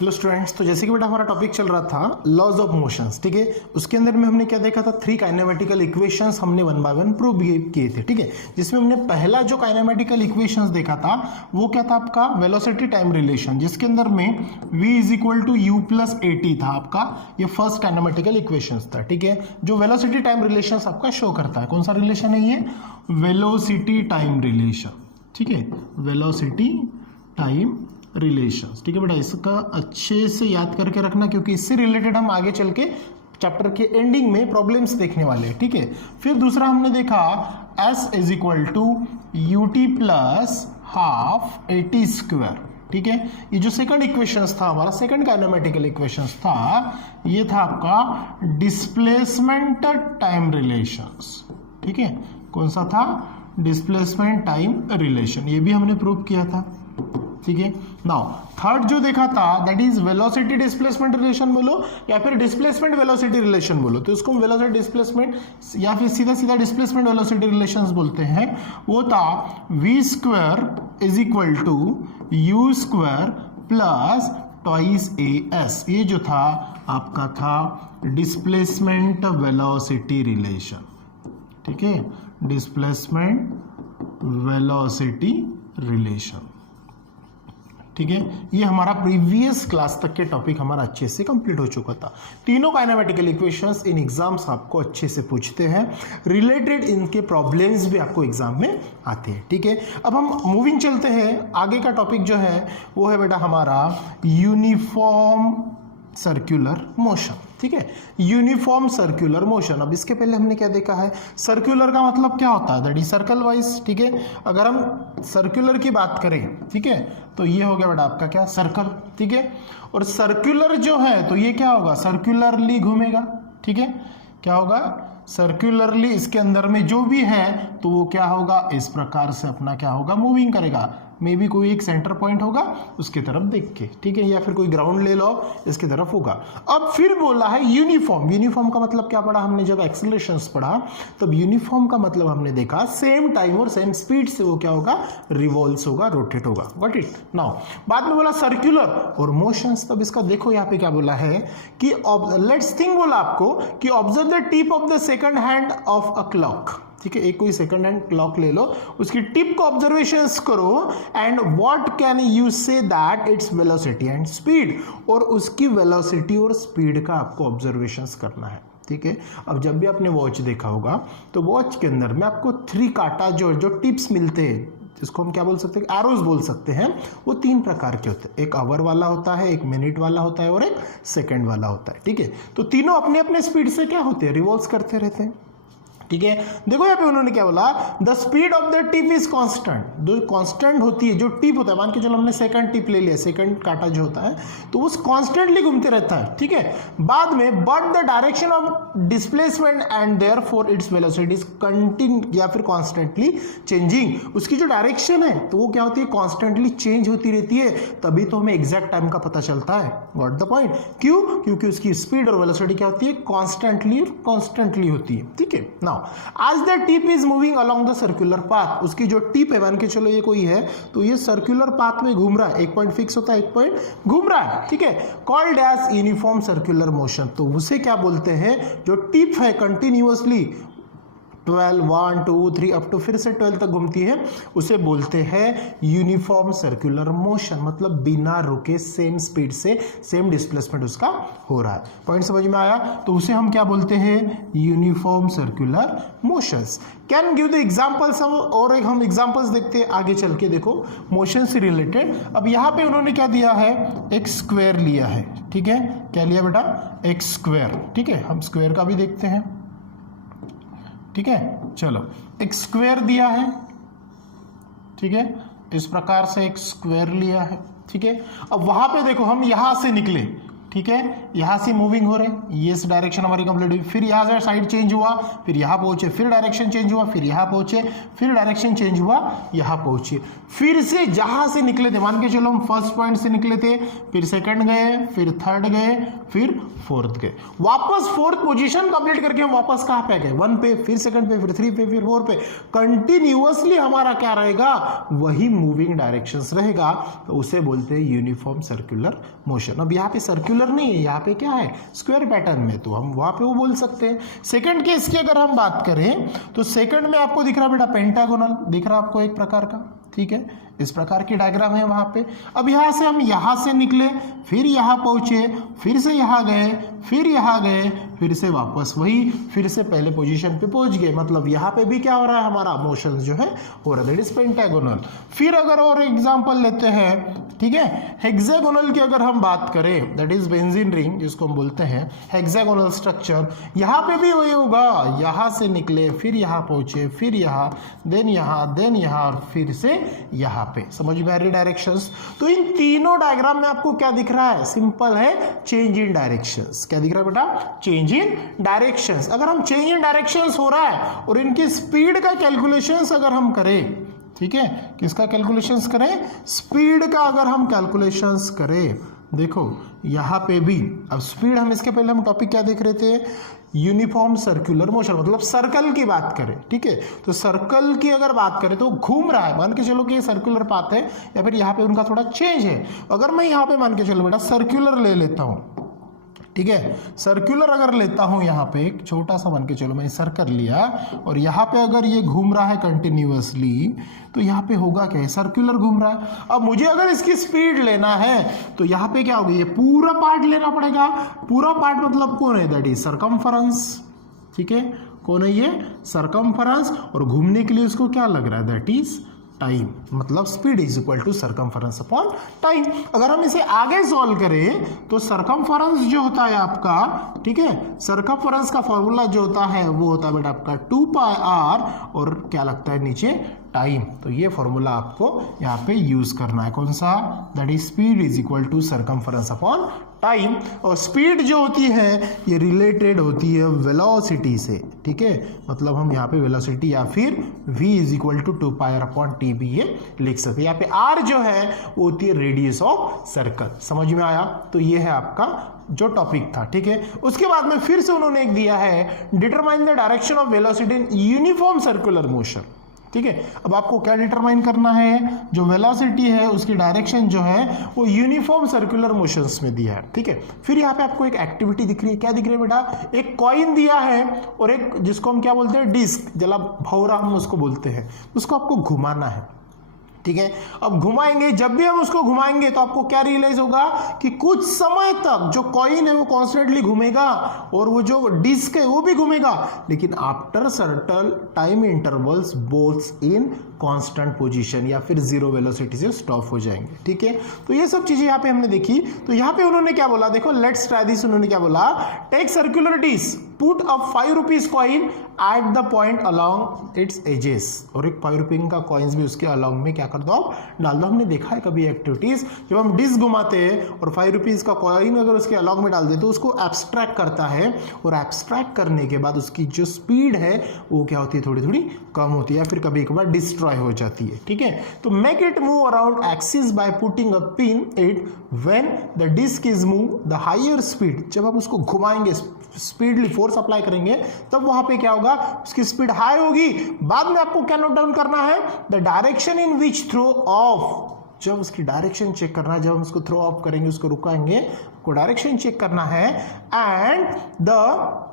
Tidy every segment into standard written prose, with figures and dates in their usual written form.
Hello students, तो जैसे कि बेटा हमारा टॉपिक चल रहा था लॉज ऑफ मोशंस, ठीक है। उसके अंदर में हमने क्या देखा था, 3 काइनेमेटिकल इक्वेशंस हमने 1 बाय 1 प्रूव किए थे, ठीक है। जिसमें हमने पहला जो काइनेमेटिकल इक्वेशंस देखा था वो क्या था आपका, वेलोसिटी टाइम रिलेशन, जिसके अंदर में v is equal to u plus a t था आपका। ये फर्स्ट काइनेमेटिकल इक्वेशंस था, ठीक है, जो वेलोसिटी टाइम रिलेशन आपका शो करता है। कौन सा रिलेशन है ये, वेलोसिटी टाइम रिलेशन, ठीक है, वेलोसिटी टाइम रिलेशंस, ठीक है बेटा। इसका अच्छे से याद करके रखना, क्योंकि इससे रिलेटेड हम आगे चल के चैप्टर के एंडिंग में प्रॉब्लम्स देखने वाले हैं, ठीक है। फिर दूसरा हमने देखा s is equal to u t plus half a t square, ठीक है। ये जो सेकंड इक्वेशंस था हमारा, सेकंड काइनेमेटिकल इक्वेशंस था, ये था आपका डिस्प्लेसमेंट टाइम रिलेशंस, ठीक है। कौन सा था, डिस्प्लेसमेंट टाइम रिलेशन, ये भी हमने प्रूव किया था, ठीक है। नाउ थर्ड जो देखा था that is velocity displacement relation बोलो या फिर डिस्प्लेसमेंट वेलोसिटी रिलेशन बोलो, तो इसको वेलोसिटी डिस्प्लेसमेंट या फिर सीधा सीधा डिस्प्लेसमेंट वेलोसिटी रिलेशंस बोलते हैं। वो था v square is equal to u square plus twice a s, ये जो था आपका था डिस्प्लेसमेंट वेलोसिटी रिलेशन, ठीक है, डिस्प्लेसमेंट वेलोसिटी रिलेशन, ठीक है। ये हमारा प्रीवियस क्लास तक के टॉपिक हमारा अच्छे से कंप्लीट हो चुका था। तीनों काइनेमेटिकल इक्वेशंस इन एग्जाम्स आपको अच्छे से पूछते हैं, रिलेटेड इनके प्रॉब्लम्स भी आपको एग्जाम में आते हैं, ठीक है। अब हम मूविंग चलते हैं, आगे का टॉपिक जो है वो है बेटा हमारा यूनिफॉर्म सर्कुलर मोशन, ठीक है, यूनिफॉर्म सर्कुलर मोशन। अब इसके पहले हमने क्या देखा है, सर्कुलर का मतलब क्या होता है, दैट इज सर्कल वाइज, ठीक है। अगर हम सर्कुलर की बात करें, ठीक है, तो ये हो गया बेटा आपका क्या, सर्कल, ठीक है। और सर्कुलर जो है तो ये क्या होगा, सर्कुलरली घूमेगा, ठीक है। क्या होगा, सर्कुलरली इसके अंदर में जो भी है तो वो क्या होगा, इस प्रकार से अपना क्या होगा, मूविंग करेगा। मे बी कोई एक सेंटर पॉइंट होगा उसकी तरफ देख के, ठीक है, या फिर कोई ग्राउंड ले लो इसकी तरफ होगा। अब फिर बोला है यूनिफॉर्म, यूनिफॉर्म का मतलब क्या पढ़ा हमने, जब एक्सेलरेशंस पढ़ा तब यूनिफॉर्म का मतलब हमने देखा सेम टाइम और सेम स्पीड से वो क्या होगा, रिवॉल्व्स होगा, रोटेट होगा, गॉट इट। नाउ बाद में बोला सर्कुलर और मोशंस, तब इसका देखो यहाँ पे क्या बोला है कि लेट्स थिंक, बोला आपको कि observe the tip of the second hand of a clock, ठीक है। एक कोई सेकंड हैंड क्लॉक ले लो, उसकी टिप को ऑब्जर्वेशंस करो and what can you say that its velocity and speed, और उसकी वेलोसिटी और स्पीड का आपको ऑब्जर्वेशंस करना है, ठीक है। अब जब भी आपने वॉच देखा होगा तो वॉच के अंदर में आपको 3 काटा जो टिप्स मिलते हैं, जिसको हम क्या बोल सकते हैं, एरोज बोल सकते हैं, वो 3 प्रकार के होते हैं। एक आवर वाला होता है, एक मिनट वाला होता है और एक सेकंड वाला होता है, ठीक है। तो तीनों अपने अपने स्पीड से क्या होते हैं, रिवॉल्व करते रहते हैं, ठीक है। देखो यहाँ पे उन्होंने क्या बोला, the speed of the tip is constant, जो कांस्टेंट होती है, जो टिप होता है, मान के चलो हमने सेकंड टिप ले लिया, सेकंड काटा जो होता है तो वो कांस्टेंटली घूमते रहता है, ठीक है। बाद में but the direction of displacement and therefore its velocity is continue या फिर कॉन्स्टेंटली चेंजिंग, उसकी जो डायरेक्शन है तो वो क्या होती है, कॉन्स्टेंटली चेंज होती रहती है, तभी तो हमें एग्जैक्ट टाइम का पता चलता है, गॉट द पॉइंट। क्यों, क्योंकि उसकी स्पीड और वेलोसिटी क्या होती है, कॉन्स्टेंटली होती है, ठीक है। नाउ आज the tip is moving along the circular path, उसकी जो टिप है, मान के चलो ये कोई है तो ये सर्कुलर पाथ में घूम रहा है, एक पॉइंट फिक्स होता है, एक पॉइंट घूम रहा है, ठीक है, called as uniform circular motion. तो उसे क्या बोलते हैं, जो टिप है कंटिन्यूअसली 12 1 2 3 अप टू फिर से 12 तक घूमती है, उसे बोलते हैं यूनिफॉर्म सर्कुलर मोशन, मतलब बिना रुके सेम स्पीड से सेम डिस्प्लेसमेंट उसका हो रहा है। पॉइंट समझ में आया, तो उसे हम क्या बोलते हैं, uniform circular motions. Can give the examples, और एक हम एग्जांपल्स देखते हैं आगे चल के, देखो मोशन से रिलेटेड। अब यहाँ पे उन्होंने क्या दिया है, एक स्क्वायर लिया है, ठीक है, क्या लिया बेटा, एक स्क्वायर, ठीक है। हम स्क्वायर का भी देखते हैं, ठीक है, चलो एक स्क्वायर दिया है, ठीक है, इस प्रकार से एक स्क्वायर लिया है, ठीक है। अब वहां पे देखो हम यहां से निकले, ठीक है, यहाँ से मूविंग हो रहे हैं, ये डायरेक्शन हमारी कंप्लीट हुई, फिर यहाँ से साइड चेंज हुआ, फिर यहाँ पहुंचे, फिर डायरेक्शन चेंज हुआ, फिर यहाँ पहुंचे, फिर डायरेक्शन चेंज हुआ, यहाँ पहुंचे, फिर से जहां से निकले थे, मान के चलो हम फर्स्ट पॉइंट से निकले थे, फिर सेकंड गए, फिर थर्ड गए, फिर फोर्थ गए, वापस फोर्थ पोजीशन कंप्लीट करके हम वापस कहाँ पे गए, 1 पे, फिर सेकंड पे, फिर 3 पे, फिर 4 पे, कंटिन्यूअसली हमारा क्या रहेगा, वही मूविंग डायरेक्शंस रहेगा, तो उसे बोलते हैं यूनिफॉर्म सर्कुलर मोशन। अब यहाँ पे सर्कुलर नहीं है, यहाँ पे क्या है, स्क्वायर पैटर्न में, तो हम वहां पे वो बोल सकते हैं। सेकंड केस की अगर हम बात करें तो सेकंड में आपको दिख रहा बेटा पेंटागोनल, दिख रहा आपको एक प्रकार का, ठीक है, इस प्रकार की डायग्राम है वहां पे। अब यहां से हम यहां से निकले, फिर यहां पहुंचे, फिर से यहां गए, फिर यहां गए, फिर से वापस वही, फिर से पहले पोजीशन पे पहुंच गए, मतलब यहां पे भी क्या हो रहा है, हमारा मोशन जो है हो रहा है, दैट इज पेंटागोनल। फिर अगर और एग्जांपल लेते हैं, ठीक है, हेक्सागोनल की अगर हम बात करें, दैट इज बेंजीन रिंग जिसको हम बोलते हैं हेक्सागोनल स्ट्रक्चर, यहां पे भी वही होगा, यहां से निकले, फिर यहां पहुंचे, फिर यहां, देन यहां और फिर से यहां पे, समझ में आ रही डायरेक्शंस। तो इन तीनों डायग्राम में आपको क्या दिख रहा है, सिंपल है, चेंज इन डायरेक्शंस। क्या दिख रहा है बेटा, चेंज इन डायरेक्शंस। अगर हम चेंज इन डायरेक्शंस हो रहा है और इनकी स्पीड का कैलकुलेशंस अगर हम करें, ठीक है, किसका कैलकुलेशंस करें, स्पीड का अगर हम कैलकुलेशंस करें, देखो यहां पे भी, अब स्पीड हम इसके पहले हम टॉपिक क्या देख रहे थे, यूनिफॉर्म सर्कुलर मोशन, मतलब सर्कल की बात करें, ठीक है, तो सर्कल की अगर बात करें तो घूम रहा है, मान के चलो कि ये सर्कुलर पाथ है, या फिर यहाँ पे उनका थोड़ा चेंज है। अगर मैं यहाँ पे मान के चलो बेटा सर्कुलर ले लेता हूँ, ठीक है, सर्कुलर अगर लेता हूं, यहां पे एक छोटा सा मान के चलो मैंने सर्कल लिया, और यहां पे अगर ये घूम रहा है कंटिन्यूअसली, तो यहां पे होगा क्या, सर्कुलर घूम रहा है। अब मुझे अगर इसकी स्पीड लेना है तो यहां पे क्या होगा, ये पूरा पार्ट लेना पड़ेगा, पूरा पार्ट मतलब कौन है, दैट इज सर्कमफरेंस, ठीक है, कौन है ये, सर्कमफरेंस, और घूमने के लिए उसको क्या लग रहा है, दैट इज टाइम, मतलब speed is equal to circumference upon time. अगर हम इसे आगे सॉल्व करें तो सर्कमफरेंस जो होता है आपका, ठीक है, सर्कमफरेंस का फॉर्मूला जो होता है वो होता है बेटा आपका 2πr, और क्या लगता है नीचे टाइम, तो ये फॉर्मूला आपको यहाँ पे यूज करना है, कौन सा, that is speed is equal to circumference upon time. और स्पीड जो होती है ये रिलेटेड होती है वेलोसिटी से, ठीक है, मतलब हम यहाँ पे वेलोसिटी या फिर v is equal to 2πr upon t भी ये लिख सकते हैं। यहाँ पे r जो है वो होती है रेडियस ऑफ सर्कल, समझ में आया। तो ये है आपका जो टॉपिक था, ठीक है। उसके बाद में फिर से उन्होंने एक दिया है, determine the direction of velocity in uniform circular motion, ठीक है। अब आपको क्या डिटरमाइन करना है, जो वेलोसिटी है उसकी डायरेक्शन जो है वो यूनिफॉर्म सर्कुलर मोशंस में दिया है, ठीक है। फिर यहाँ पे आपको एक एक्टिविटी दिख रही है, क्या दिख रही है बेटा, एक कॉइन दिया है और एक जिसको हम क्या बोलते हैं, डिस्क, जला भौरा हम उसको बोलते हैं, उसको आपको घुमाना है, ठीक है। अब घुमाएंगे, जब भी हम उसको घुमाएंगे तो आपको क्या रियलाइज होगा कि कुछ समय तक जो कॉइन है वो कॉन्स्टेंटली घूमेगा और वो जो डिस्क है वो भी घूमेगा, लेकिन after certain time intervals both in constant position या फिर जीरो वेलोसिटी से स्टॉप हो जाएंगे, ठीक है। तो ये सब चीजें यहाँ पे हमने देखी। तो यहाँ पे उन्होंने क्या बोला, देखो लेट्स ट्राई दिस, उन्होंने क्या बोला, take circular disc, put a 5 rupees coin at the point along its edges, और एक 5 रुपये का कॉइन्स भी उसके अलॉन्ग में क्या कर दो, आप डाल दो। हमने देखा है कभी एक्टिविटीज, जब हम डिस्क घुमाते हैं और 5 रुपीज का कॉइन अगर उसके अलॉन्ग में डाल दे तो उसको एब्स्ट्रैक्ट करता है, और एब्स्ट्रैक्ट करने के बाद उसकी जो स्पीड है वो क्या होती है, थोड़ी थोड़ी कम होती है, या फिर कभी एक बार डिस्ट्रॉय हो जाती है, ठीक है। तो make it move around axis by putting a pin it when the disc is move the higher speed, जब हम उसको घुमाएंगे स्पीडली फोर्स अप्लाई करेंगे तब वहां पे क्या होगा, उसकी स्पीड हाई होगी। बाद में आपको क्या नोट डाउन करना है, the direction in which throw off, जब उसकी डायरेक्शन चेक करना है, जब हम उसको थ्रो ऑफ करेंगे, उसको रुकाएंगे, को डायरेक्शन चेक करना है। And the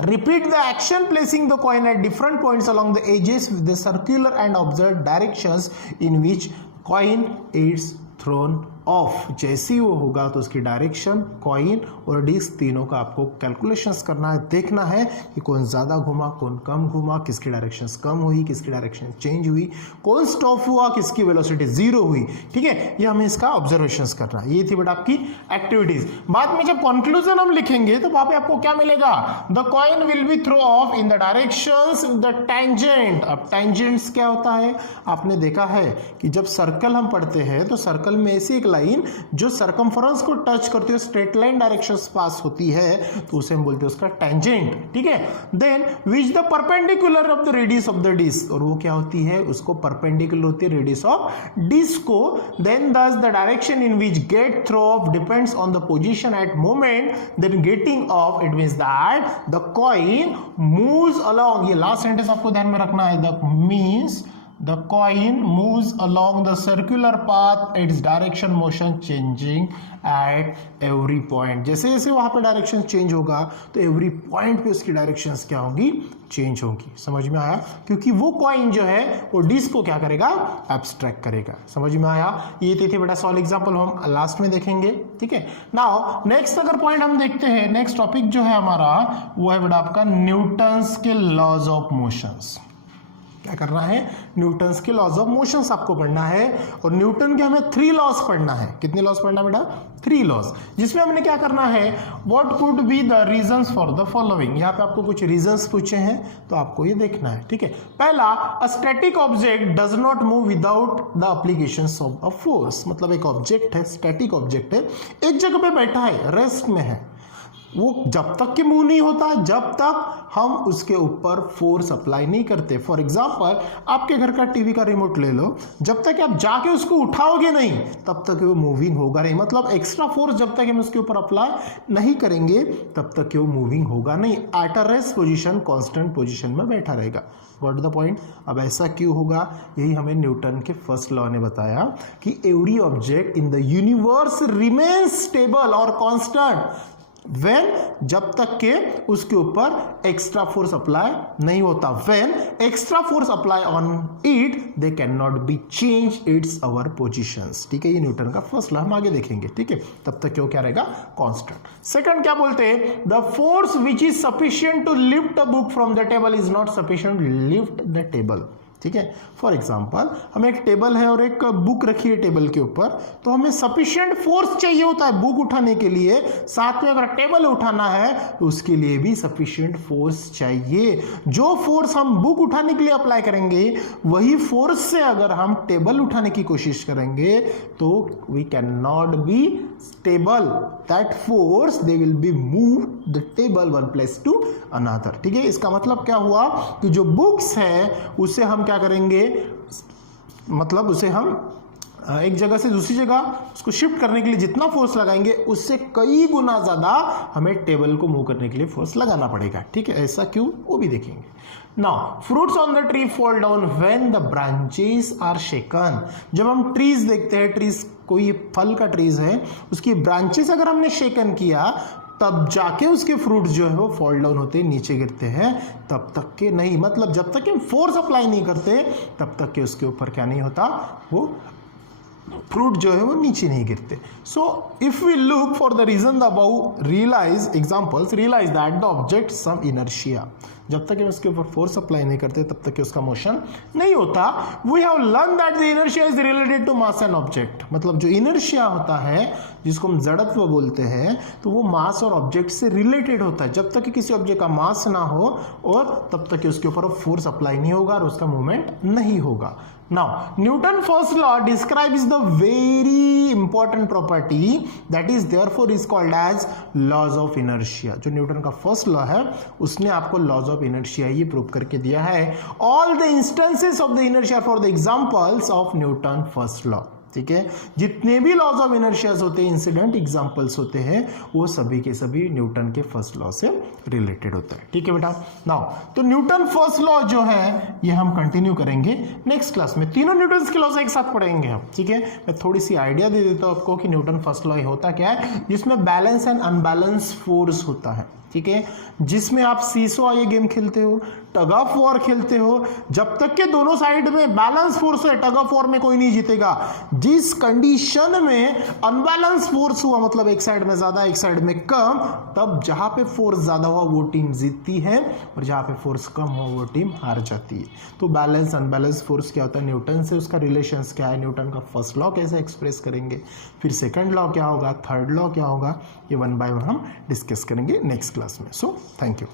repeat the action placing the coin at different points along the edges with the circular and observed directions in which coin is thrown of. जैसे ही वो होगा तो उसकी डायरेक्शन, कॉइन और डिस्क तीनों का आपको कैलकुलेशंस करना है, देखना है कि कौन ज़्यादा घुमा, कौन कम घुमा, किसकी डायरेक्शंस कम हुई, किसकी डायरेक्शन चेंज हुई, कौन स्टॉप हुआ, किसकी वेलोसिटी जीरो हुई, ठीक है। ये हमें इसका ऑब्जर्वेशंस करना है। ये थी बेटा आपकी एक्टिविटीज। बाद में जब कंक्लूजन हम लिखेंगे तो वहां पे आपको क्या मिलेगा, the coin will be throw off in the directions the tangent. अब टेंजेंट्स क्या होता है, आपने देखा है कि जब सर्कल हम पढ़ते हैं तो सर्कल में ऐसी एक लाइन जो सर्कमफ्रेंस को टच करते हुए स्ट्रेट लाइन डायरेक्शन पास होती है तो उसे हम बोलते हैं उसका टेंजेंट, ठीक है। Then which the perpendicular of the radius of the disc, और वो क्या होती है, उसको परपेंडिकुलर होती है रेडियस ऑफ डिस्क को। Then thus the direction in which get throw off depends on the position at moment then getting off, it means that the coin moves along, ये लास्ट सेंटेंस आपको ध्यान में रखना है, the means the coin moves along the circular path, its direction motion changing at every point, जैसे जैसे वहां पे डायरेक्शन चेंज होगा तो एवरी पॉइंट पे उसकी डायरेक्शंस क्या होगी, चेंज होगी। समझ में आया, क्योंकि वो कॉइन जो है वो डिस्क को क्या करेगा, एब्स्ट्रैक्ट करेगा। समझ में आया, ये थे बेटा सॉल्व एग्जांपल हम लास्ट में देखेंगे, ठीक है। नाउ नेक्स्ट अगर पॉइंट हम देखते हैं, नेक्स्ट टॉपिक जो है हमारा वो है बेटा आपका न्यूटन्स के लॉज ऑफ मोशंस। क्या करना है, न्यूटन्स के लॉज ऑफ मोशंस आपको पढ़ना है, और न्यूटन के हमें 3 लॉज पढ़ना है। कितने लॉज पढ़ना बेटा, 3 लॉज, जिसमें हमने क्या करना है, what could be the reasons for the following. यहाँ पे आपको कुछ रीजंस पूछे हैं तो आपको ये देखना है, ठीक है। पहला, a static object does not move without the applications of a force, मतलब एक ऑब्जेक्ट है, स्टैटिक ऑब्जेक्ट है, एक जगह पे बैठा है, रेस्ट में है, वो जब तक कि मूव नहीं होता जब तक हम उसके ऊपर फोर्स अप्लाई नहीं करते। फॉर एग्जाम्पल, आपके घर का टीवी का रिमोट ले लो, जब तक आप जाके उसको उठाओगे नहीं तब तक वो मूविंग होगा नहीं, मतलब एक्स्ट्रा फोर्स जब तक हम उसके ऊपर अप्लाई नहीं करेंगे तब तक वो मूविंग होगा नहीं, at a rest position, constant position में बैठा रहेगा। व्हाट द पॉइंट, अब ऐसा क्यों होगा, यही हमें न्यूटन के फर्स्ट लॉ ने बताया कि every object in the universe remains stable और कॉन्स्टेंट व्हेन, जब तक के उसके ऊपर एक्स्ट्रा फोर्स अप्लाई नहीं होता। When extra force apply on it they can not B change it's our positions, ठीक है। ये न्यूटन का फर्स्ट लॉ हम आगे देखेंगे, ठीक है। तब तक क्यों क्या रहेगा, कांस्टेंट। सेकंड क्या बोलते हैं, the force which is sufficient to lift a book from the table is not sufficient to lift the table, ठीक है। फॉर एग्जाम्पल, हमें एक टेबल है और एक बुक रखी है टेबल के ऊपर, तो हमें सफिशिएंट फोर्स चाहिए होता है बुक उठाने के लिए, साथ में अगर टेबल उठाना है तो उसके लिए भी सफिशिएंट फोर्स चाहिए। जो फोर्स हम बुक उठाने के लिए अप्लाई करेंगे वही फोर्स से अगर हम टेबल उठाने की कोशिश करेंगे तो we can not be stable, that force they will be move the table one place to another, ठीक है। इसका मतलब क्या हुआ कि जो बुक्स है उसे हम क्या करेंगे, मतलब उसे हम एक जगह से दूसरी जगह उसको शिफ्ट करने के लिए जितना फोर्स लगाएंगे उससे कई गुना ज्यादा हमें टेबल को मूव करने के लिए फोर्स लगाना पड़ेगा, ठीक है। ऐसा क्यों, वो भी देखेंगे। Now fruits on the tree fall down when the branches are shaken. जब हम ट्रीज देखते हैं, ट्रीज कोई फल का ट्रीज है, उसकी ब्रांचेस अगर हमने शेकन किया तब जाके उसके फ्रूट्स जो है वो फॉल डाउन होते हैं, नीचे गिरते हैं, तब तक के नहीं, मतलब जब तक हम फोर्स अप्लाई नहीं करते तब तक के उसके ऊपर क्या नहीं होता, वो फ्रूट जो है वो नीचे नहीं गिरते। So if we look for the reason about realise examples, realise that the object some inertia, जब तक हम उसके ऊपर फोर्स अप्लाई नहीं करते तब तक कि उसका मोशन नहीं होता। We have learn that the inertia is related to mass and object, मतलब जो इनर्शिया होता है जिसको हम जड़त्व बोलते हैं तो वो मास और ऑब्जेक्ट से रिलेटेड होता है। जब तक कि किसी ऑब्जेक्ट का मास ना हो और तब तक कि उसके ऊपर फोर्स अप्लाई नहीं होगा और उसका मूवमेंट नहीं होगा। Now, Newton first law describes the very important property that is therefore is called as laws of inertia. जो न्यूटन का फर्स्ट लॉ है उसने आपको laws of inertia ये प्रूव करके दिया है। All the instances of the inertia for the examples of Newton first law, ठीक है। जितने भी लॉज ऑफ इनर्शियाज होते हैं, इंसिडेंट एग्जांपल्स होते हैं, वो सभी के सभी न्यूटन के फर्स्ट लॉ से रिलेटेड होता है, ठीक है बेटा। नाउ तो न्यूटन फर्स्ट लॉ जो है ये हम कंटिन्यू करेंगे नेक्स्ट क्लास में, तीनों न्यूटन के लॉज एक साथ पढ़ेंगे हम, ठीक है। मैं थोड़ी सी आइडिया दे देता हूं आपको कि न्यूटन फर्स्ट लॉ होता क्या है, जिसमें बैलेंस एंड अनबैलेंस फोर्स होता है, ठीक है। जिसमें आप सीसो ये गेम खेलते हो, टग ऑफ वॉर खेलते हो, जब तक के दोनों साइड में बैलेंस फोर्स है टग ऑफ वॉर में कोई नहीं जीतेगा। जिस कंडीशन में अनबैलेंस फोर्स हुआ, मतलब एक साइड में ज्यादा एक साइड में कम, तब जहां पे फोर्स ज्यादा हुआ वो टीम जीतती है और जहां पे फोर्स कम हुआ वो टीम हार जाती है। तो बैलेंस अनबैलेंस फोर्स क्या होता है, न्यूटन से उसका रिलेशंस क्या है, न्यूटन का फर्स्ट लॉ कैसे एक्सप्रेस करेंगे, फिर सेकंड लॉ क्या होगा, थर्ड लॉ क्या होगा, ये वन बाय वन हम डिस्कस करेंगे नेक्स्ट क्लास में। So thank you.